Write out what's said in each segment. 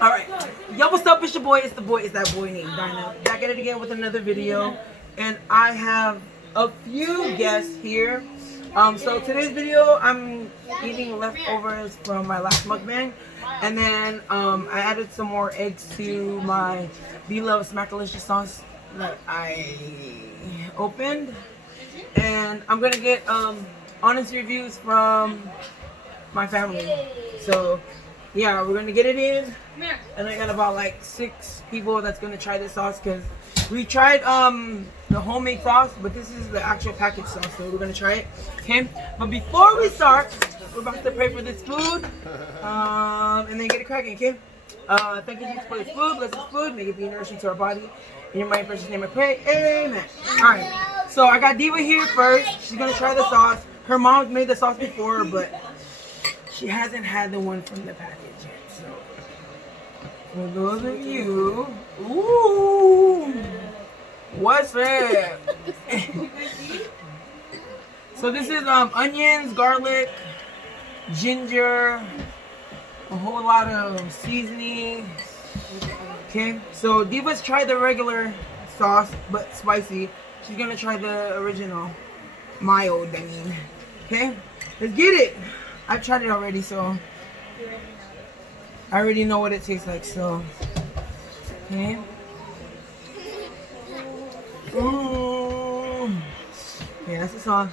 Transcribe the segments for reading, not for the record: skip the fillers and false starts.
Alright. Yo, what's up? It's your boy. It's the boy. It's that boy named Dyna. Back at it again with another video. And I have a few guests here. So today's video, I'm eating leftovers from my last mukbang. And then I added some more eggs to my beloved Smackalicious sauce that I opened. And I'm going to get honest reviews from my family. So yeah, we're gonna get it in, and I got about like 6 people that's gonna try this sauce because we tried the homemade sauce, but this is the actual packaged sauce, so we're gonna try it. Okay, but before we start, we're about to pray for this food, and then get it cracking. Okay, thank you Jesus for this food. Bless this food, make it be nourishing to our body. In your mighty precious name I pray, amen. All right, so I got Diva here first. She's gonna try the sauce. Her mom's made the sauce before, but she hasn't had the one from the package yet, so for those of you, ooh, what's that? So this is onions, garlic, ginger, a whole lot of seasoning. Okay, so Diva's tried the regular sauce, but spicy. She's gonna try the original, mild, I mean. Okay, let's get it. I've tried it already, so I already know what it tastes like, so okay. Ooh. Okay, that's the sauce.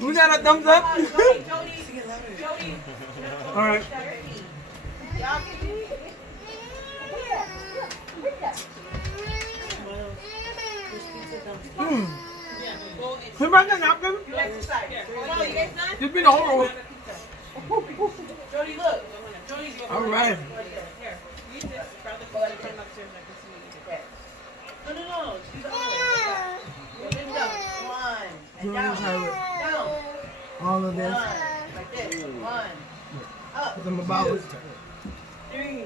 We got a thumbs up. All right. Who brought that napkin? Just be the whole. Jody, look. All right. No. One. And down. All of this. Like this. One. Up. I'm about it. 3,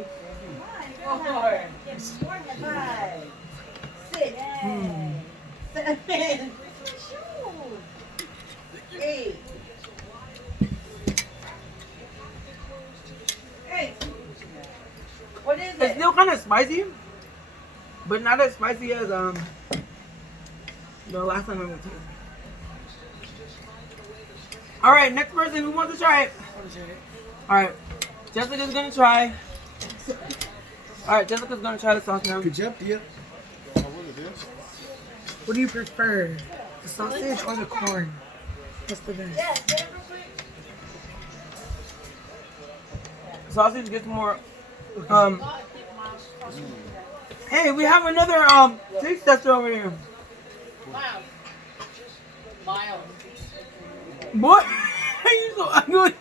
4, 5, 6, 7, 8. What is It's it? still kind of spicy, but not as spicy as the last time I went to. All right, next person who wants to try it. All right, Jessica's gonna try. All right, Jessica's gonna try the sauce now. Good job, dear. What do you prefer, the sausage or the corn? What's the best? Sausage gets more. Hey, we have another taste tester over here. Wow. Mild. Boy, you so ugly.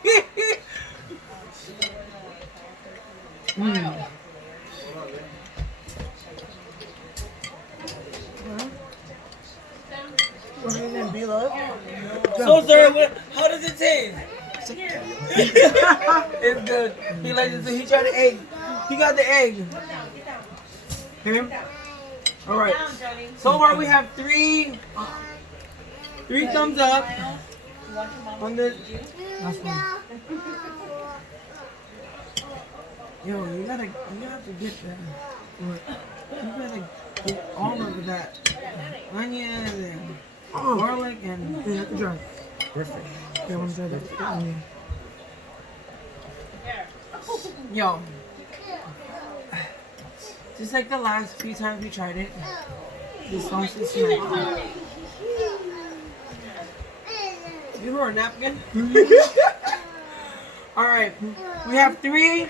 So sorry, how does it taste? It's good. He likes it. So he tried the egg. He got the egg. Him. All right. So far we have three thumbs up on this. Last one. Yo, you have to get that. You gotta get all of that onion and garlic and you have to try. Perfect. Okay, I want to try that onion. Yo, just like the last few times we tried it, the sauce is smacking. You were a napkin? Alright, we have 3.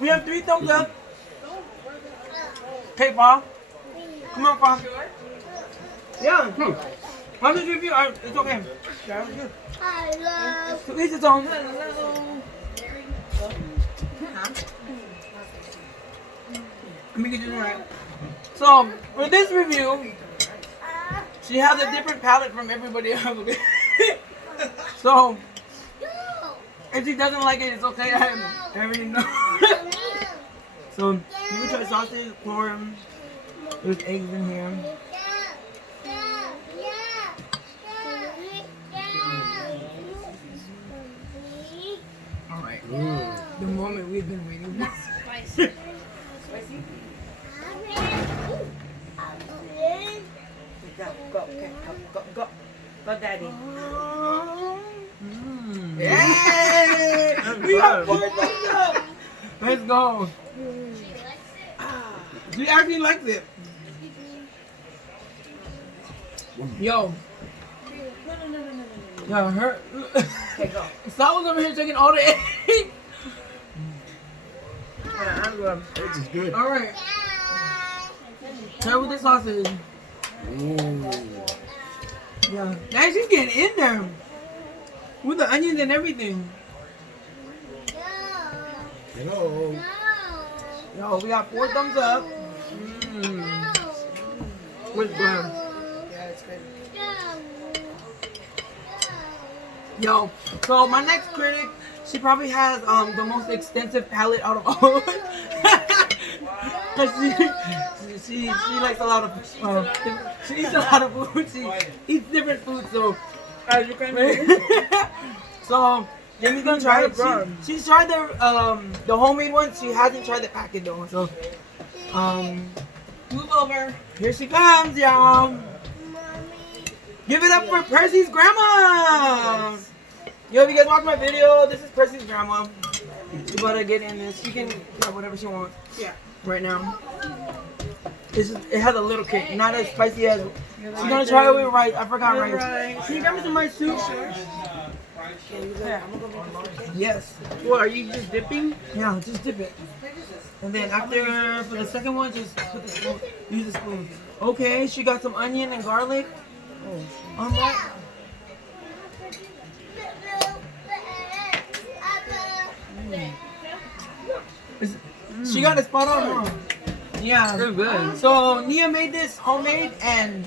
We have 3 thumbs up. Okay, Pa. Come on, Pa. Yeah. How did you review? It's okay. Yeah, it was good. I love. To each its own. Let me get you right. So, for this review, she has a different palate from everybody else. So, If she doesn't like it, it's okay. I already know. So you can try sausage, corn. There's eggs in here. All right. The moment we've been waiting for. Spicy. Go, okay, go, daddy. Yay! We got 4 thumbs up. Let's go. She actually likes it. Yo. Yo, her. Okay, go. Sal was over here taking all the eggs. This is good. All right. Try with the sausage. Ooh. Yeah. Now she's getting in there with the onions and everything. Hello. Yo, we got 4 thumbs up. Where's Graham? Yeah, it's good. Yo, so my next critic, she probably has the most extensive palate out of all of us. Cause she likes a lot of she eats a lot of food. She eats different foods, so As you can so Jamie's gonna try it. She's tried the homemade one. She hasn't tried the packet though. So move over. here she comes, y'all. Give it up for Percy's grandma. Yo, if you guys watch my video, this is Percy's grandma. She better get in this. She can have whatever she wants. Yeah. Right now. It's just, it has a little kick, not as spicy as. She's gonna try it with rice. I forgot rice. Can you grab me some rice too? Yeah, I'm gonna go make Yes. What, are you just dipping? Yeah, just dip it. And then after, for the second one, just put the spoon. Use the spoon. Okay, she got some onion and garlic. On that. She got it spot on, huh? Yeah. good. So Nia made this homemade, and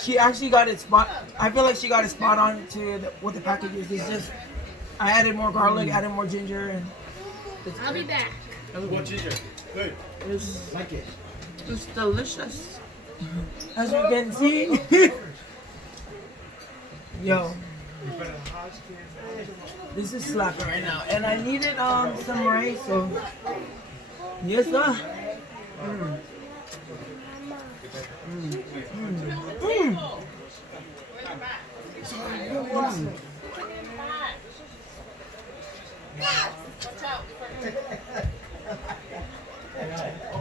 she actually got it spot. I feel like she got it spot on to what the package is. It's just I added more garlic, added more ginger, and I'll be back. What ginger? Good. it's, Like it. it's delicious. As you can see. Yo. This is slapping right now, and I needed some rice, so yes sir.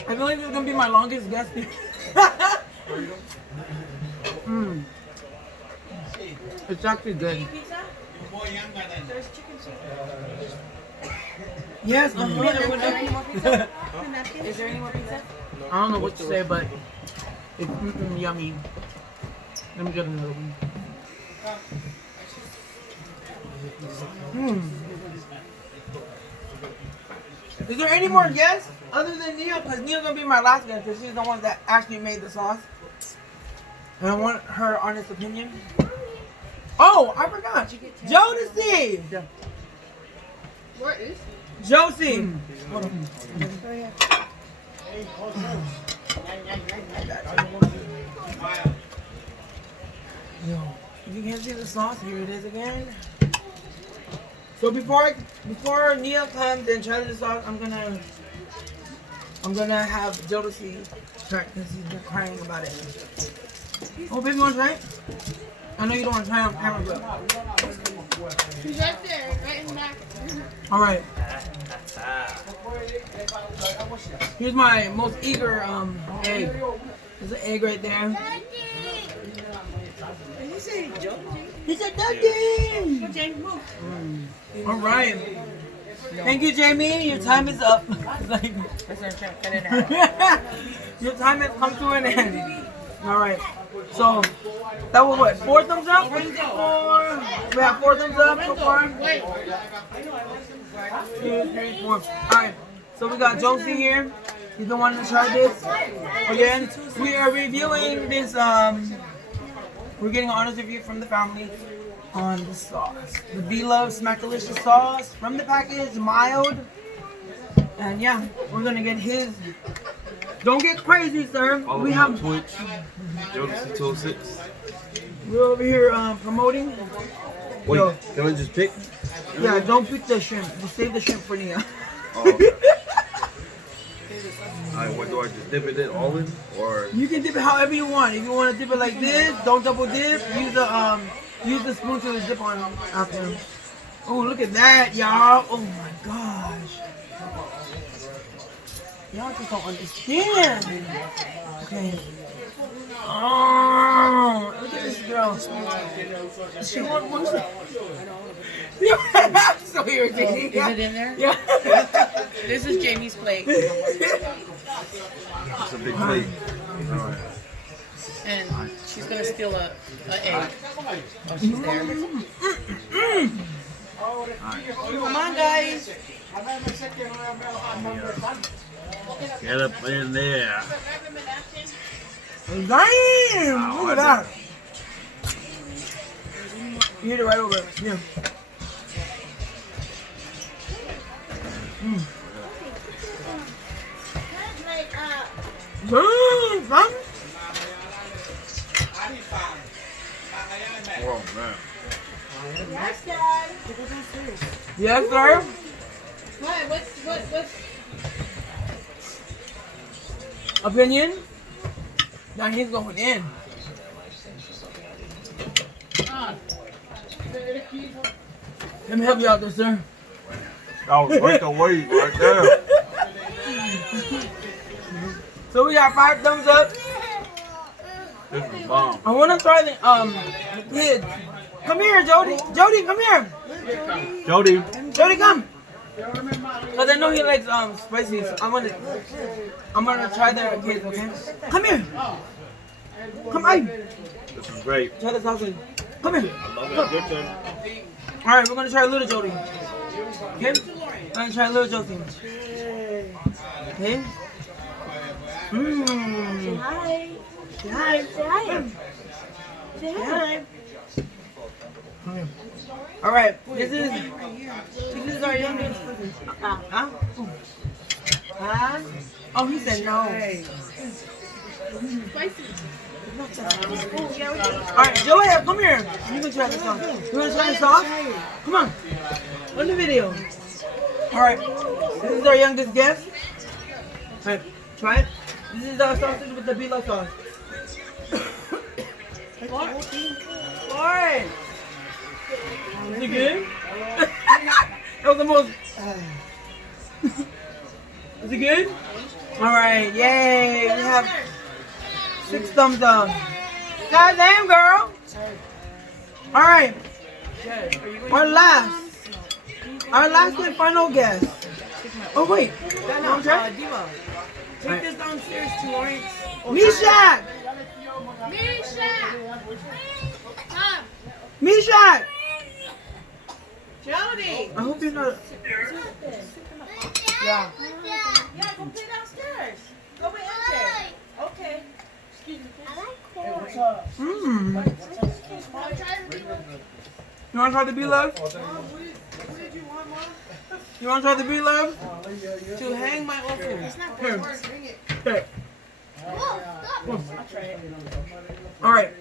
I feel like this is gonna be my longest guest. It's actually good. Yes, Is there any more pizza? Is there any more pizza? I don't know what to say, but it's yummy. Let me get another one. Is there any more guests other than Nia? Because Nia's gonna be my last guest because she's the one that actually made the sauce. And I want her honest opinion. Oh, I forgot. Josie! Where is? Josie! Hold on. Yo, if you can't see the sauce, here it is again. So before Nia comes and tries the sauce, I'm gonna have Josie try because he's been crying about it. Oh, baby, want to try it? I know you don't want to try it on camera, but He's right there, right in the back. all right. Here's my most eager egg. There's an egg right there. Did he say Joe? He said, "Daddy." James, move. All right. Thank you, Jamie. Your time is up. Like, your time has come to an end. All right. So that was what? 4 thumbs up? We have 4 thumbs up so far. 2, 3, 4. All right. So we got Josie here. He's the one to try this. Again, we are reviewing this. We're getting an honest review from the family. on the sauce. The BLOVESLIFE SMACKALICIOUS sauce from the package, mild. And yeah, we're gonna get his. Don't get crazy, sir. Follow We me have. on Twitch, JodeC206. We're over here promoting. Wait, Yo. can I just pick? Yeah, don't pick the shrimp. Just save the shrimp for Nia. Oh, okay. Alright, what do I just dip it in all in? Or You can dip it however you want. If you want to dip it like this, don't double dip. Use the spoon to dip on after. Oh, look at that, y'all. Oh my gosh. Y'all just don't understand. Okay. Oh, look at this girl. She wants to. I'm so irritating. Is it in there? Yeah. This is Jamie's plate. it's a big plate. Alright. And she's gonna steal a egg. Oh, she's there. Come on, guys. Get up in there. Damn! Look at that. You hit it right over. Yeah. Son. Oh man. Yes, Dad. Yes, sir. What's Opinion? Now he's going in. Let me help you out there, sir. That was worth the wait right there. So we got 5 thumbs up. This is bomb. I want to try the kids. Come here, Jody. Jody, come here. Jody. Jody, come. Cause I know he likes spicy. So I'm gonna try the kids. Okay. Come here. Come on. This is great. Try the sausage. Come here. Love it. Good time. All right, we're gonna try little Jody. Okay. We're gonna try little Jody. Okay. Mmm. Hi. Say hi. Say hi. Say hi. Okay. All right. This is our youngest. Huh? Huh? Oh, he said no. All right, Joanne, come here. You can try the sauce. You want to try the sauce? Come on. On the video. All right. This is our youngest guest. All right, try it. This is our sausage with the BLOVE sauce. Lauren. Is it good? That was the most. Is it good? All right, yay! We have 6 thumbs up. God damn, girl! All right, our last and final guest. Oh wait, Diva, take this downstairs to Lawrence. Mishak! Mishak! Jody. I hope you're not. Yeah. Yeah, go play downstairs. Go with MJ. Okay. Excuse me. Mmm. You want to try the BLOVE? What did you want, Mom? You want to try the BLOVE? To hang my oven. It's not Here. bring it. Okay. I'll try it. All right.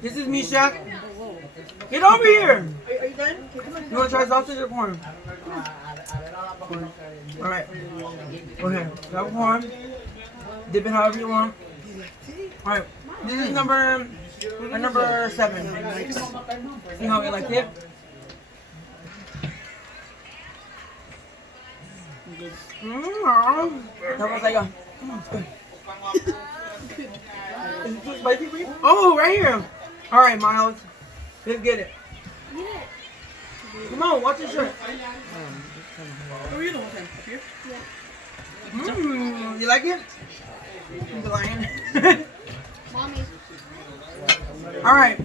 This is Mishak. Get over here. Are you done? Okay, come on. You want to try sausage or corn? All right. Okay. Grab corn. Dip it however you want. All right. This is number 7. See how we like it? That was like a. It's good. Is it too spicy for you? Oh, right here. All right, Miles. Let's get it. Come on, watch your shirt. Where are you the whole time? Up here? You like it? You lying. Mommy. All right.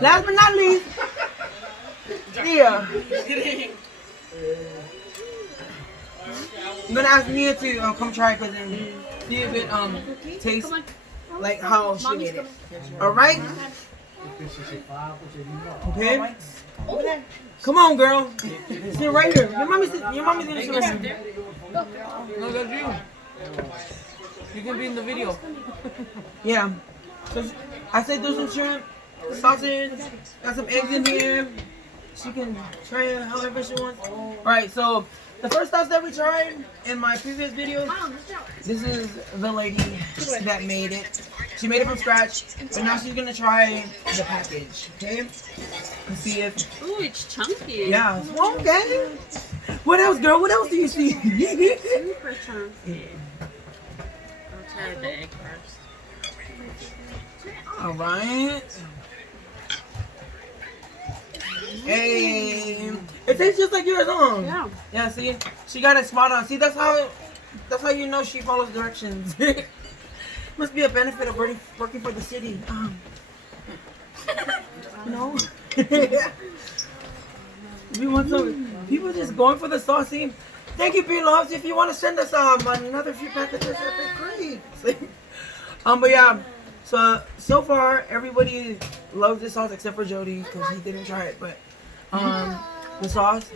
Last but not least, Nia. I'm gonna ask Nia to come try it and see if it tastes like how she made it. All right. Okay? Come on, girl. Sit right here. Your mommy's gonna sit right here. No, that's you. You can be in the video. Yeah. So I said do some shrimp, sausage, got some eggs in here. She can try it however she wants. Alright, so the first sauce that we tried in my previous video, this is the lady that made it. She made it from scratch, but now she's gonna try the package, okay? And see if. Ooh, it's chunky. Yeah. Okay. What else, girl? What else do you see? Super chunky. I'll try the egg first. All right. Hey, it tastes just like yours, huh? Yeah. Yeah. See, she got it spot on. See, that's how you know she follows directions. Must be a benefit of working for the city. No. We want some people just going for the sauce. See, thank you, B-Loves. If you want to send us another few packages, that'd be great. But yeah. So far, everybody loves this sauce except for Jody because he didn't try it. But the sauce,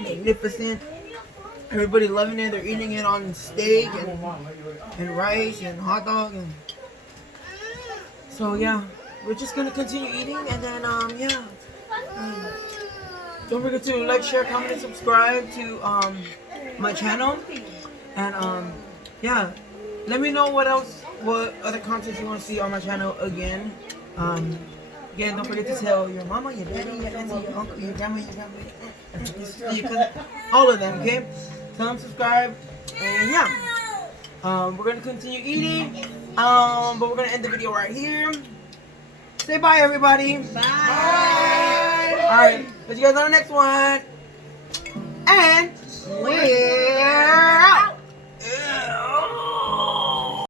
magnificent. Everybody loving it. They're eating it on steak and rice and hot dog. And so yeah, we're just gonna continue eating and then yeah. Don't forget to like, share, comment, and subscribe to my channel. And yeah, let me know what other content you want to see on my channel again. Again, don't forget to tell your mama, your daddy, your auntie, your uncle, your grandma, your cousin, all of them, okay? Tell them subscribe, and yeah. We're gonna continue eating, but we're gonna end the video right here. Say bye, everybody. Bye. All right, see you guys on the next one. And